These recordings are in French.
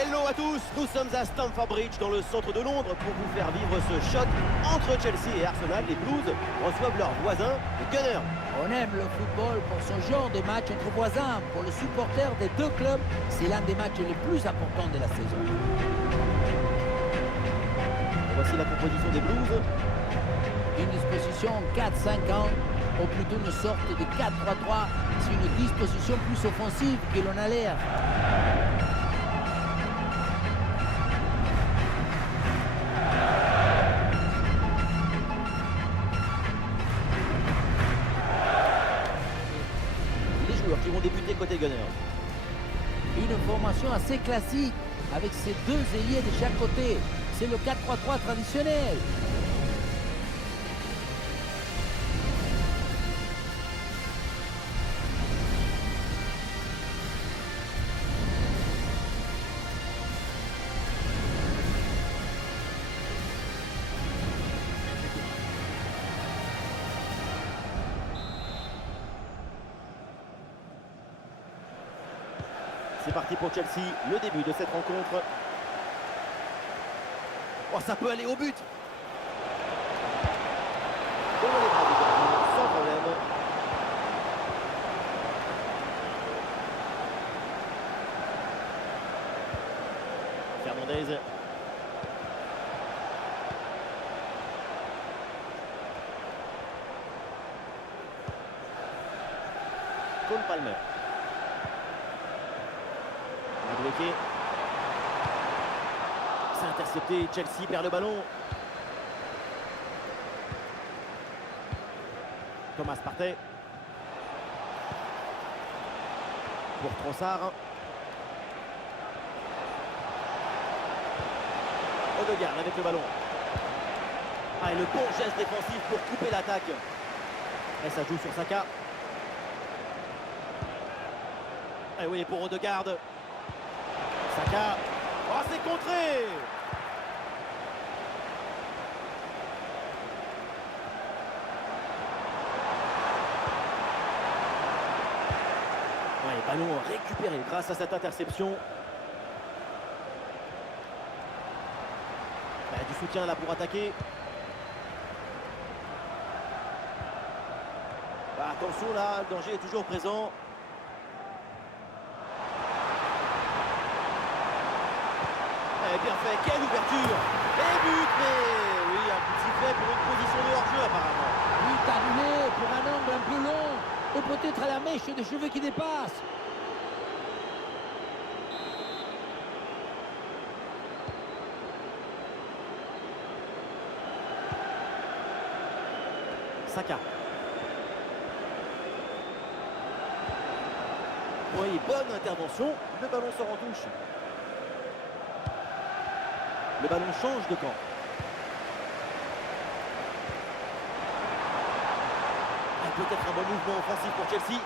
Hello à tous, nous sommes à Stamford Bridge dans le centre de Londres pour vous faire vivre ce choc entre Chelsea et Arsenal. Les Blues reçoivent leurs voisins, les Gunners. On aime le football pour ce genre de match entre voisins. Pour les supporters des deux clubs, c'est l'un des matchs les plus importants de la saison. Voici la composition des Blues. Une disposition 4-5-1, ou plutôt une sorte de 4-3-3. C'est une disposition plus offensive que l'on a l'air. Qui vont débuter côté Gunners. Une formation assez classique avec ces deux ailiers de chaque côté. C'est le 4-3-3 traditionnel. C'est parti pour Chelsea, le début de cette rencontre. Oh, ça peut aller au but. Dans les bras du gardien, sans problème. Fernandez. Cole Palmer. C'est intercepté, Chelsea perd le ballon. Thomas Partey. Pour Trossard. Odegaard avec le ballon. Ah, et le bon geste défensif pour couper l'attaque. Et ça joue sur Saka. Et oui, pour Odegaard. Saka. Oh, c'est contré! Ouais, ballon récupéré grâce à cette interception. Du soutien là pour attaquer. Attention là, le danger est toujours présent. Bien fait, quelle ouverture! Et but, mais oui, un coup de sifflet pour une position de hors-jeu apparemment. But annulé pour un angle un peu long, ou peut-être à la mèche des cheveux qui dépassent. Saka. Oui, bonne intervention, le ballon sort en touche. Le ballon change de camp. Peut-être un bon mouvement offensif pour Chelsea.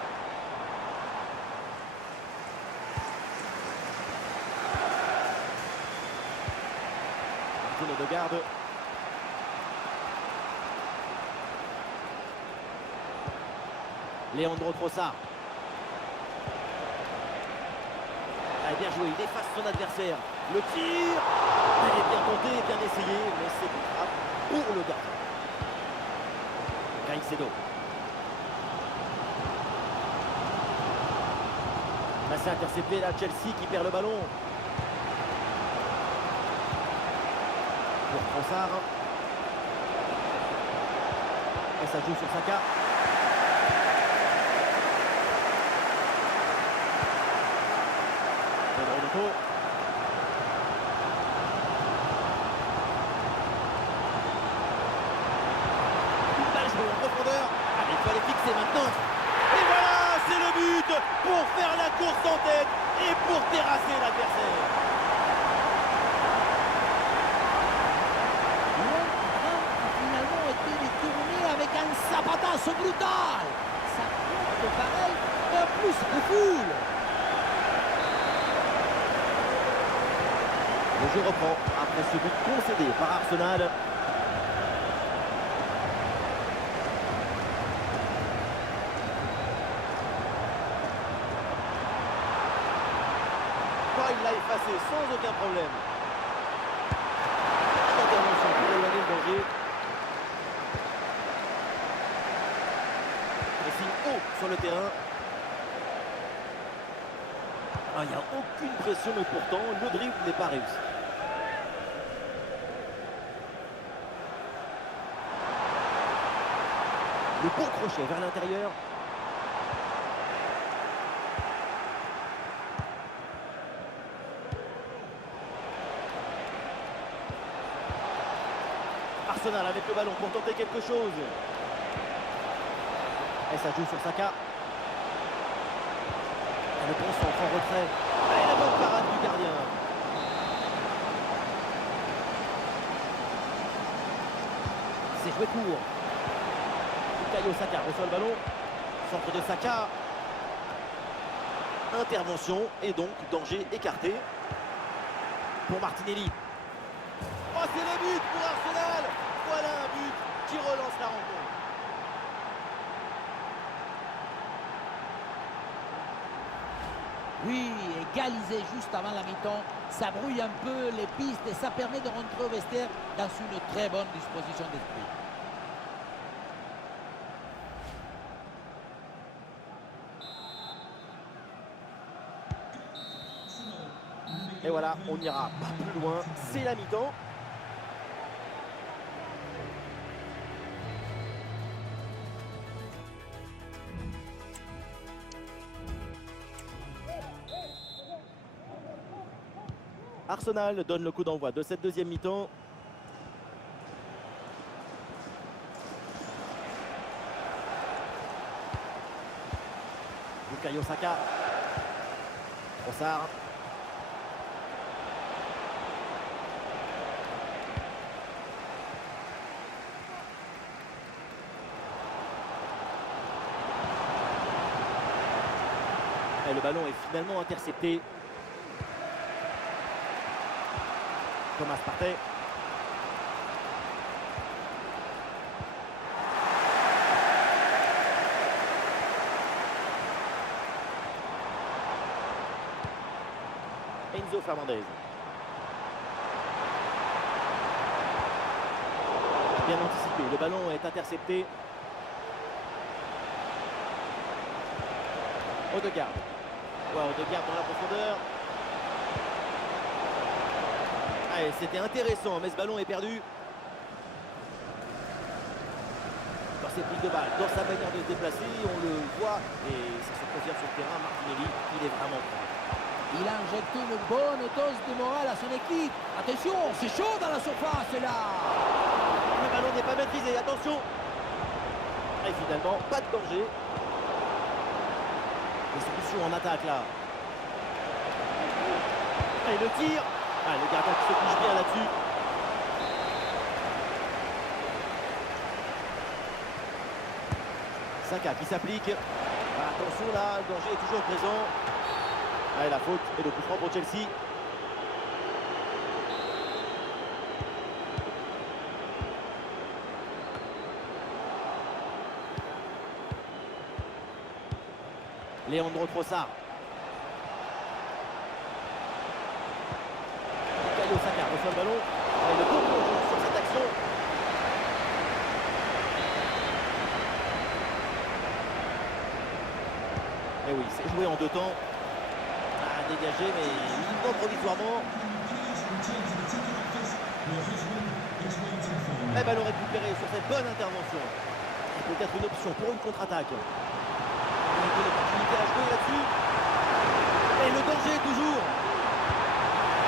Odegaard. Leandro Trossard. Bien joué, il efface son adversaire. Le tir, il est bien tenté, bien essayé, mais c'est une frappe pour le gardien. Caicedo. C'est intercepté là, Chelsea qui perd le ballon. Pour Trossard. Et ça joue sur Saka. Une balle jouée en profondeur. Il faut aller fixer maintenant. Et voilà, c'est le but pour faire la course en tête et pour terrasser l'adversaire. L'entrain a finalement été détourné avec un zapatazo brutal. Ça compte pareil, mais plus de foule. Le jeu reprend après ce but concédé par Arsenal. il l'a effacé sans aucun problème. Intervention pour éloigner le danger. Pressing haut sur le terrain. Il n'y a aucune pression, mais pourtant le dribble n'est pas réussi. Le bon crochet vers l'intérieur. Arsenal avec le ballon pour tenter quelque chose. Et ça joue sur Saka. Et le bon centre en retrait. Et la bonne parade du gardien. C'est joué court. Bukayo Saka reçoit le ballon. Centre de Saka. Intervention et donc danger écarté pour Martinelli. Oh, c'est le but pour Arsenal. Voilà un but qui relance la rencontre. Oui, égalisé juste avant la mi-temps, ça brouille un peu les pistes et ça permet de rentrer au vestiaire dans une très bonne disposition d'esprit. Et voilà, on n'ira pas plus loin, c'est la mi-temps. Arsenal donne le coup d'envoi de cette deuxième mi-temps. Bukayo Saka. Trossard. Et le ballon est finalement intercepté. Thomas Partey. Enzo Fernandez. Bien anticipé, le ballon est intercepté. Odegaard. Odegaard dans la profondeur. C'était intéressant, mais ce ballon est perdu. Dans ses prises de balle, dans sa manière de se déplacer, on le voit et ça se confirme sur le terrain. Martinelli, il est vraiment prêt. Il a injecté une bonne dose de morale à son équipe. Attention, c'est chaud dans la surface là. Le ballon n'est pas maîtrisé, attention. Et finalement, pas de danger. Des solutions en attaque là. Et le tir. Le gardien qui se couche bien là-dessus. Saka qui s'applique. Attention là, le danger est toujours présent. La faute et le coup franc pour Chelsea. Leandro Trossard. Bukayo Saka reçoit le ballon. Et le bon jeu sur cette action. Et oui, c'est joué en deux temps. Dégagé, mais uniquement provisoirement. Et ballon récupéré sur cette bonne intervention. Peut-être une option pour une contre-attaque. Une opportunité à jouer là-dessus. Et le danger toujours.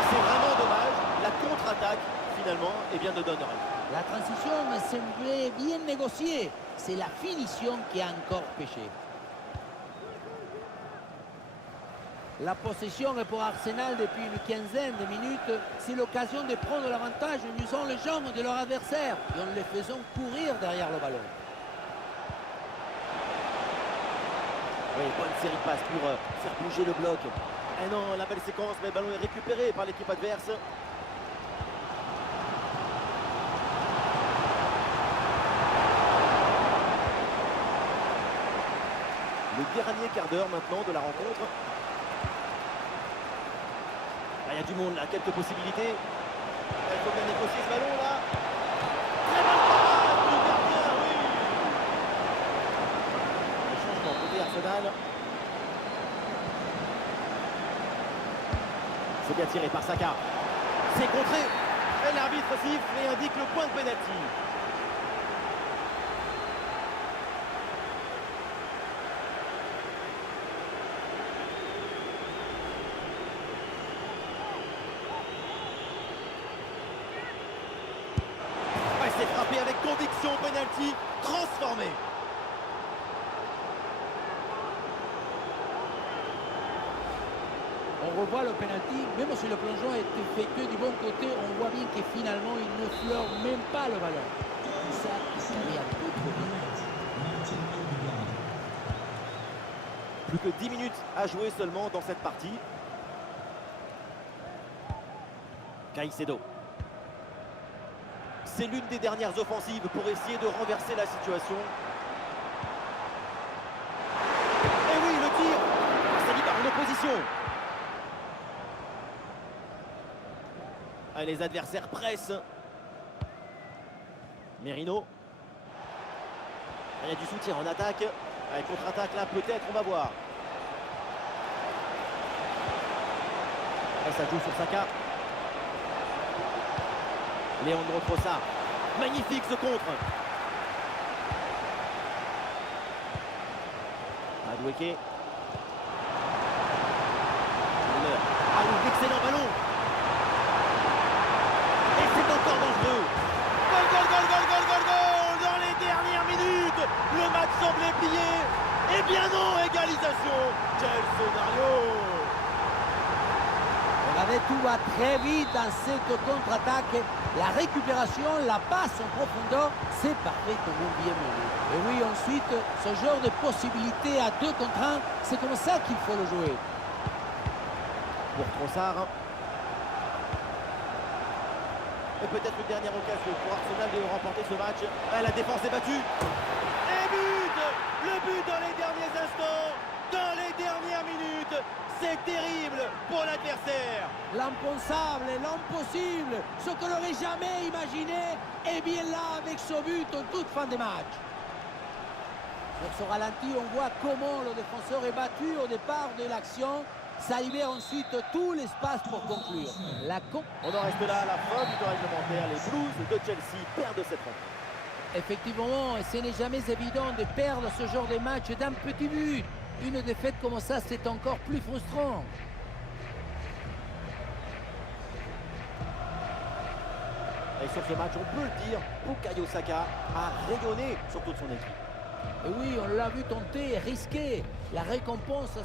C'est vraiment dommage. La contre-attaque, finalement, bien ne donne rien. La transition semblait bien négociée. C'est la finition qui a encore péché. La possession est pour Arsenal depuis une quinzaine de minutes. C'est l'occasion de prendre l'avantage. Nous usons les jambes de leur adversaire et en les faisant courir derrière le ballon. Oui, bonne série de passes pour faire bouger le bloc. Et non, la belle séquence, mais le ballon est récupéré par l'équipe adverse. Le dernier quart d'heure maintenant de la rencontre. Il y a du monde là, quelques possibilités. Il faut bien négocier ce ballon là. Très bonne parade du gardien, oui. Le changement côté Arsenal. C'est bien tiré par Saka. C'est contré. Et l'arbitre siffle et indique le point de pénalty. Ouais, c'est frappé avec conviction, pénalty transformé. On revoit le penalty, même si le plongeon est effectué du bon côté, on voit bien que finalement il ne fleure même pas le ballon. Ça allait un peu trop vite. Plus que 10 minutes à jouer seulement dans cette partie. Caicedo. C'est l'une des dernières offensives pour essayer de renverser la situation. Et oui, le tir. C'est par une opposition. Ah, les adversaires pressent. Merino. Il y a du soutien en attaque. Avec contre-attaque là, peut-être, on va voir. Et ça joue sur Saka. Leandro Trossard. Magnifique ce contre. Madueke. Ah oui, excellent ballon. Et c'est encore dangereux. Goal, goal, goal, goal, goal, goal, goal. Dans les dernières minutes, le match semblait plié. Eh bien non, égalisation. Quel scénario. Regardez, tout va très vite dans cette contre-attaque. La récupération, la passe en profondeur, c'est parfaitement bien mené. Et oui, ensuite, ce genre de possibilité à 2 contre 1, c'est comme ça qu'il faut le jouer. Pour Trossard. Et peut-être une dernière occasion pour Arsenal de remporter ce match. Ah, la défense est battue. Et but. Le but dans les derniers instants, dans les dernières minutes. C'est terrible pour l'adversaire. L'impensable, l'impossible, ce qu'on n'aurait jamais imaginé, est bien là avec ce but en toute fin de match. Sur ce ralenti, on voit comment le défenseur est battu au départ de l'action. Ça libère ensuite tout l'espace pour conclure. On en reste là à la fin du temps réglementaire. Les Blues de Chelsea perdent cette rencontre. Effectivement, ce n'est jamais évident de perdre ce genre de match d'un petit but. Une défaite comme ça, c'est encore plus frustrant. Et sur ce match, on peut le dire, Bukayo Saka a rayonné sur toute son équipe. Et oui, on l'a vu tenter, risquer. La récompense, c'est...